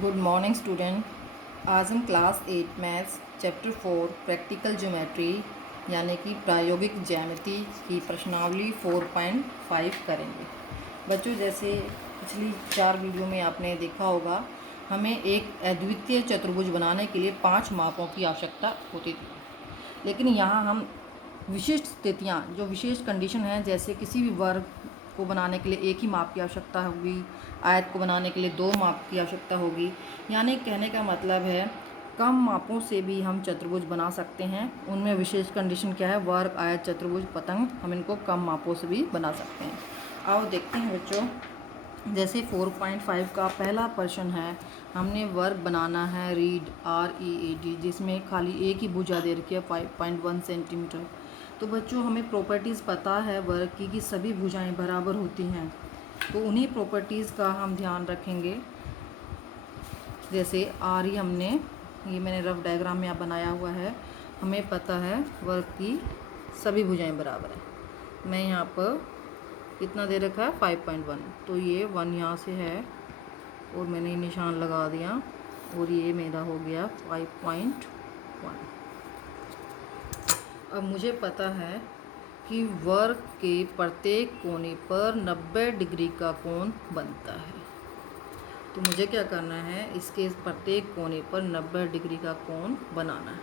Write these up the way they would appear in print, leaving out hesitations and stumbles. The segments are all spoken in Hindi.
Good morning student. आज हम class 8 maths chapter 4 practical geometry यानी कि प्रायोगिक ज्यामिति की प्रश्नावली 4.5 करेंगे। बच्चों, जैसे पिछली 4 वीडियो में आपने देखा होगा, हमें एक अद्वितीय चतुर्भुज बनाने के लिए 5 मापों की आवश्यकता होती थी। लेकिन यहाँ हम विशिष्ट स्थितियाँ, जो विशेष कंडीशन हैं, जैसे किसी भी वर्ग को बनाने के लिए एक ही माप की आवश्यकता होगी, आयत को बनाने के लिए 2 माप की आवश्यकता होगी। यानी कहने का मतलब है कम मापों से भी हम चतुर्भुज बना सकते हैं। उनमें विशेष कंडीशन क्या है? वर्ग, आयत, चतुर्भुज, पतंग, हम इनको कम मापों से भी बना सकते हैं। आओ देखते हैं बच्चों। जैसे 4.5 का पहला प्रश्न है, हमने वर्ग बनाना है रीड READ, जिसमें खाली एक ही भुजा दे रखी है 5.1 सेंटीमीटर। तो बच्चों, हमें प्रॉपर्टीज़ पता है वर्ग की कि सभी भुजाएं बराबर होती हैं, तो उन्हीं प्रॉपर्टीज़ का हम ध्यान रखेंगे। जैसे RE ये मैंने रफ डायग्राम में बनाया हुआ है। हमें पता है वर्ग की सभी भुजाएं बराबर हैं। मैं यहाँ पर कितना दे रखा है? 5.1, तो ये 1 यहाँ से है और मैंने निशान लगा दिया और ये मेरा हो गया 5.1। अब मुझे पता है कि वर्ग के प्रत्येक कोने पर 90 डिग्री का कोण बनता है। तो मुझे क्या करना है? इसके प्रत्येक कोने पर 90 डिग्री का कोण बनाना है।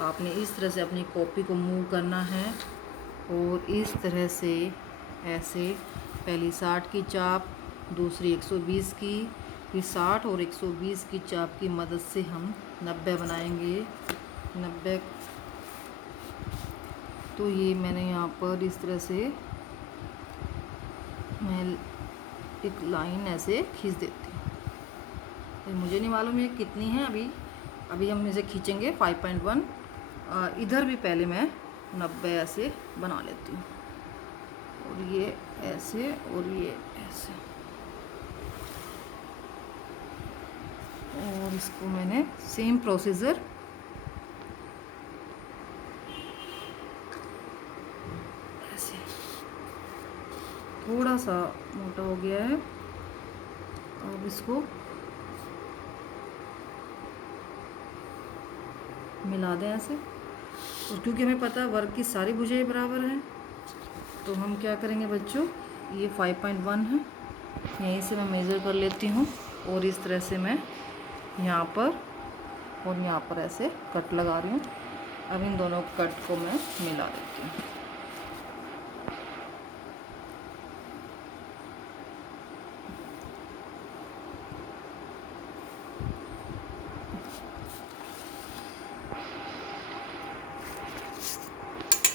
आपने इस तरह से अपनी कॉपी को मूव करना है और इस तरह से ऐसे पहली 60 की चाप, दूसरी 120 की, फिर 60 और 120 की चाप की मदद से हम 90 बनाएंगे। 90, तो ये मैंने यहाँ पर इस तरह से मैं एक लाइन ऐसे खींच देती हूँ। मुझे नहीं मालूम ये कितनी है, अभी हम इसे खींचेंगे 5.1। इधर भी पहले मैं 90 ऐसे बना लेती हूँ, और ये ऐसे और ये ऐसे, और इसको मैंने सेम प्रोसीजर ऐसे, थोड़ा सा मोटा हो गया है। अब इसको मिला दें ऐसे, और क्योंकि हमें पता है वर्ग की सारी भुजाएं बराबर हैं, तो हम क्या करेंगे बच्चों, ये 5.1 है, यहीं से मैं मेज़र कर लेती हूँ और इस तरह से मैं यहाँ पर और यहाँ पर ऐसे कट लगा रही हूँ। अब इन दोनों कट को मैं मिला देती हूँ।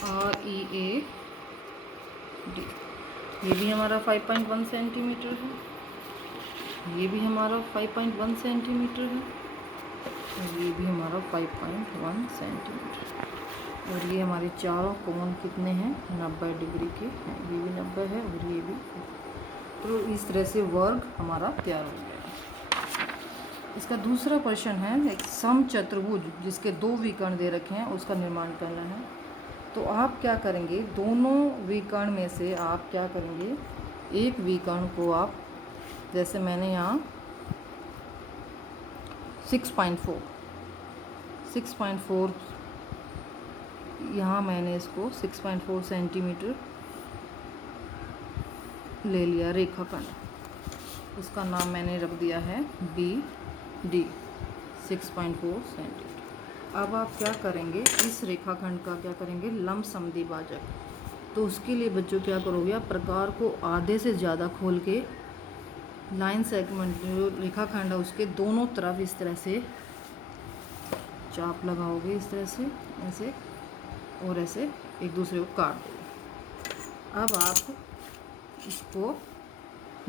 READ, ये भी हमारा 5.1 सेंटीमीटर है, ये भी हमारा 5.1 सेंटीमीटर है, और ये भी हमारा 5.1 सेंटीमीटर, और ये हमारे चारों कोण कितने हैं? 90 डिग्री के हैं। ये भी 90 है और ये भी। तो इस तरह से वर्ग हमारा तैयार हो गया। इसका दूसरा प्रश्न है, एक समचतुर्भुज जिसके 2 विकर्ण दे रखे हैं, उसका निर्माण करना है। तो आप क्या करेंगे? दोनों विकर्ण में से आप क्या करेंगे? एक विकर्ण को आप, जैसे मैंने यहाँ 6.4 यहाँ मैंने इसको 6.4 सेंटीमीटर ले लिया रेखाखंड। इसका नाम मैंने रख दिया है BD, 6.4 सेंटीमीटर। अब आप क्या करेंगे? इस रेखाखंड का क्या करेंगे? लंब समद्विभाजक। तो उसके लिए बच्चों क्या करोगे? आप प्रकार को आधे से ज़्यादा खोल के लाइन सेगमेंट, जो रेखाखंड है उसके दोनों तरफ इस तरह से चाप लगाओगे, इस तरह से ऐसे, और ऐसे एक दूसरे को काट दोगे। अब आप इसको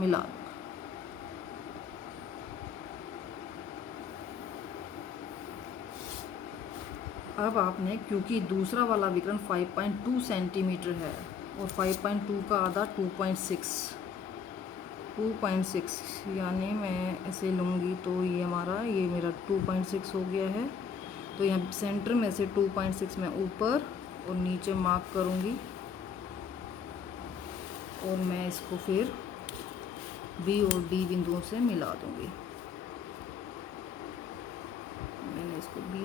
मिला दो। अब आपने, क्योंकि दूसरा वाला विकर्ण 5.2 सेंटीमीटर है और 5.2 का आधा 2.6, यानी मैं ऐसे लूँगी तो ये मेरा 2.6 हो गया है। तो यहाँ सेंटर में से 2.6 मैं ऊपर और नीचे मार्क करूँगी, और मैं इसको फिर B और D बिंदुओं से मिला दूँगी।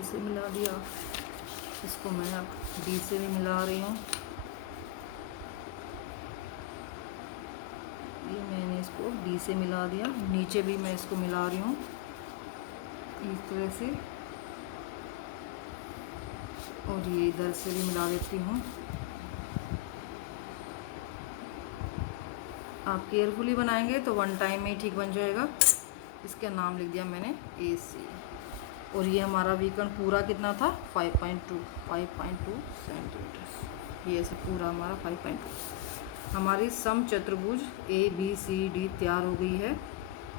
से मिला दिया, इसको मैं अब डी से भी मिला रही हूँ। ये मैंने इसको डी से मिला दिया, नीचे भी मैं इसको मिला रही हूँ इस तरह से, और ये इधर से भी मिला देती हूँ। आप केयरफुली बनाएंगे तो वन टाइम में ही ठीक बन जाएगा। इसका नाम लिख दिया मैंने ए सी। और ये हमारा विकर्ण पूरा कितना था 5.2 सेंटीमीटर। ये ऐसे पूरा हमारा 5.2। हमारी सम चतुर्भुज ए बी सी डी तैयार हो गई है।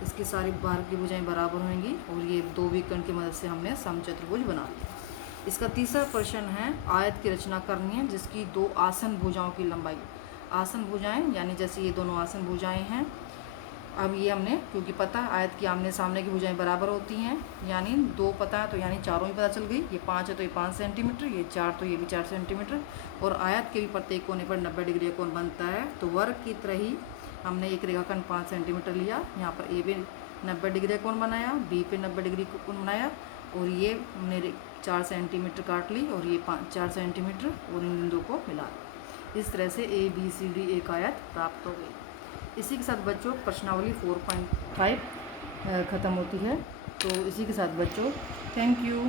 इसकी सारी बाहर की भुजाएं बराबर होंगी और ये दो विकर्ण की मदद से हमने सम चतुर्भुज बना लिया। इसका तीसरा प्रश्न है, आयत की रचना करनी है जिसकी दो आसन भुजाओं की लंबाई। आसन भुजाएं यानी जैसे ये दोनों आसन भुजाएं हैं। अब ये हमने क्योंकि पता है आयत की आमने सामने की भुजाएं बराबर होती हैं, यानी दो पता है तो यानी चारों ही पता चल गई। ये 5 है तो ये 5 सेंटीमीटर, ये 4 तो ये भी 4 सेंटीमीटर। और आयत के भी प्रत्येक कोने पर 90 डिग्री का कोण बनता है। तो वर्ग की तरह ही हमने एक रेखाखंड 5 सेंटीमीटर लिया, यहाँ पर ए पे 90 डिग्री का कोण बनाया, बी पे 90 डिग्री का कोण बनाया, और ये हमने 4 सेंटीमीटर काट ली और ये 4 सेंटीमीटर, और इन बिंदुओं को मिला। इस तरह से ए बी सी डी एक आयत प्राप्त हो गई। इसी के साथ बच्चों प्रश्नावली 4.5 ख़त्म होती है। तो इसी के साथ बच्चों थैंक यू।